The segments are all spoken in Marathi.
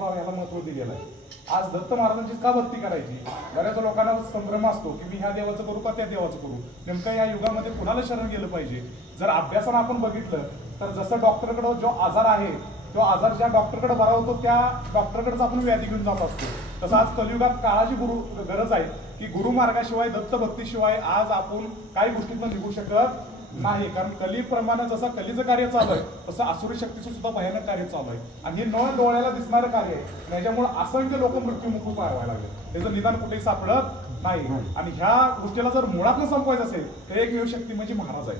याला महत्व दिलेलं आहे। आज दत्त महाराजांची का भक्ती करायची? बऱ्याच लोकांना संभ्रम असतो की मी ह्या देवाचं करू का त्या देवाचं करू, नेमकं या युगामध्ये कुणाला शरण गेलं पाहिजे। जर अभ्यासानं आपण बघितलं तर जसं डॉक्टरकडे जो आजार आहे तो आजार ज्या डॉक्टरकडे बरा होतो त्या डॉक्टरकडेच आपण व्याधी घेऊन जात असतो। तसं आज कलियुगात काळाची गरज आहे की गुरुमार्गाशिवाय दत्त भक्तीशिवाय आज आपण काही गोष्टीतून निघू शकत नाही। कारण कलीप्रमाणे जसं कलीचं कार्य चालू आहे तसं आसुरी शक्तीचं सुद्धा भयानक कार्य चालू आहे आणि हे न डोळ्याला दिसणारं कार्य आहे। त्याच्यामुळे असंख्य लोक मृत्युमुखी पाहायला लागले, त्याचं निदान कुठेही सापडत नाही। आणि ह्या गोष्टीला जर मुळातनं संपवायचं असेल तर एकमेव शक्ती म्हणजे महाराज आहे।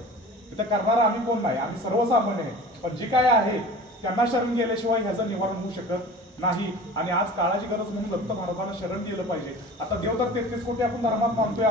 इथं करणारा आम्ही कोण नाही, आम्ही सर्वसामान्य आहे। पण जे काय आहे त्यांना शरण गेल्याशिवाय ह्याचं निवारण होऊ शकत नाही। आणि आज काळाची गरज म्हणून दत्त महाराजांना शरण गेलं पाहिजे। आता देव तर 33 कोटी आपण धर्मात मानतोय,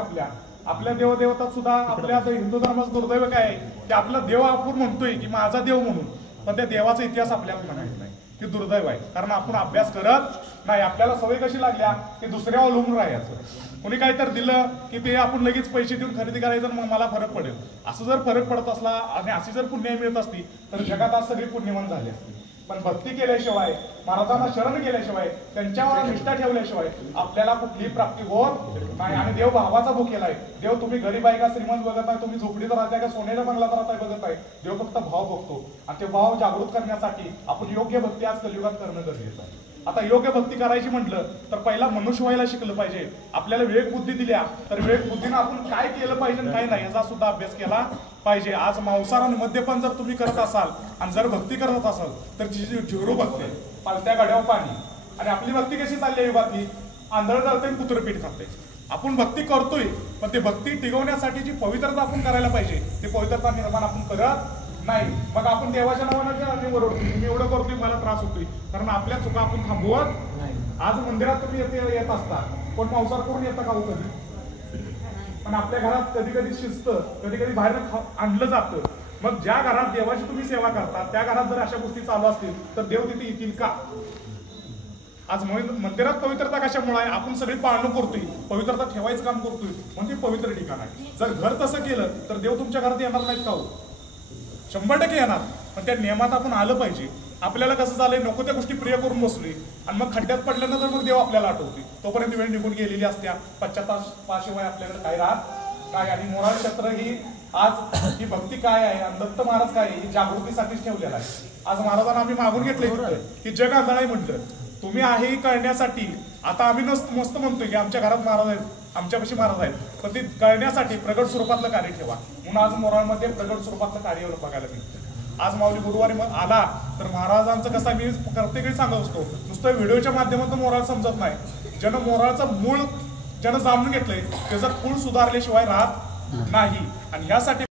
आपल्या देवदेवतात सुद्धा आपल्या हिंदू धर्माचं दुर्दैव काय आहे की आपला देव आपण म्हणतोय की माझा देव म्हणून, पण त्या देवाचा इतिहास आपल्याला म्हणायचा नाही, की दुर्दैव आहे। कारण आपण अभ्यास करत नाही, आपल्याला सवय कशी लागल्या की दुसऱ्यावर अवलंबून राहायचं। कोणी काही तर दिलं की ते आपण लगेच पैसे देऊन खरेदी करायचं, मग मला फरक पडेल असं जर फरक पडत असला आणि अशी जर पुण्य मिळत असती तर जगात आज सगळी पुण्यवान झाली असती। पण भक्ती केल्याशिवाय, महाराजांना शरण गेल्याशिवाय, त्यांच्यावर निष्ठा ठेवल्याशिवाय आपल्याला कुठलीही प्राप्ती होत नाही। आणि देव भावाचा भूकेला आहे। देव तुम्ही गरीब आहे का श्रीमंत बघत आहे, तुम्ही झोपडीत राहताय का सोन्याच्या बंगल्यात राहताय बघत आहे, देव फक्त भाव बघतो। आणि ते भाव जागृत करण्यासाठी आपण योग्य भक्ती आज कलियुगात करणं गरजेचं आहे। आता योग्य भक्ती करायची म्हटलं तर पहिला मनुष्य व्हायला शिकलं पाहिजे। आपल्याला विवेक बुद्धी दिल्या तर विवेक बुद्धीनं आपण काय केलं पाहिजे काय नाही याचा सुद्धा अभ्यास केला पाहिजे। आज मांसाहार आणि मद्यपान जर तुम्ही करत असाल आणि जर भक्ती करत असाल तर तिची झिरो भक्ती आहे, पालत्या गाड्यावर पाणी। आणि आपली भक्ती कशी चालली आहे युगातली, आंधळ करते कुत्रपीठ खाते। आपण भक्ती करतोय पण ते भक्ती टिकवण्यासाठी जी पवित्रता आपण करायला पाहिजे ते पवित्रता निर्माण आपण करत नाही। मग आपण देवाच्या नावाने ओरडतो मी एवढं करतोय मला त्रास होतोय, कारण आपल्या चुका आपण थांबवत नाही। आज मंदिरात तुम्ही येत असता पण मांसाहार करून येतं का हो कधी? पण आपल्या घरात कधी कधी शिस्त, कधी कधी बाहेर आणलं जातं। मग ज्या घरात देवाची तुम्ही सेवा करता त्या घरात जर अशा गोष्टी चालू असतील तर देव तिथे येतील का? आज मंदिरात पवित्रता कशामुळे आहे? आपण सगळी पाळणं करतोय, पवित्रता ठेवायचं काम करतोय म्हणजे पवित्र ठिकाण आहे। जर घर तसं केलं तर देव तुमच्या घरात येणार नाहीत का हो? 100% येणार, पण त्या नियमात आपण आलं पाहिजे। आपल्याला कसं झालंय नको त्या गोष्टी प्रिय करून बसलोय आणि मग खड्ड्यात पडल्यानंतर मग देव आपल्याला आठवतोय, तोपर्यंत वेळ निघून गेलेली असत्या। पश्चात्तापाशिवाय आपल्याकडे काय राहत काय। आणि मोराळ क्षेत्र ही आज ही भक्ती काय आहे आणि दत्त महाराज काय ही जागृतीसाठीच ठेवलेला आहे। आज महाराजांना आम्ही मागून घेतलंय की जग आंधळ आहे म्हटलं, तुम्ही आहे कळण्यासाठी। आता आम्ही मस्त म्हणतोय की आमच्या घरात महाराज आहेत, आमच्यापाशी महाराज आहेत, पण ते कळण्यासाठी प्रगट स्वरूपातलं कार्य ठेवा म्हणून आज मोराळमध्ये प्रगट स्वरूपातलं कार्य बघायला मिळतं। आज माऊली गुरुवारी आला तर महाराजांचं कसं मी प्रत्येक वेळी सांगत असतो, नुसतं व्हिडिओच्या माध्यमातून मोराळ समजत नाही। ज्यानं मोराळचं मूळ ज्यानं जाणून घेतलंय त्याचं कुळ सुधारल्याशिवाय राहत नाही। आणि ह्यासाठी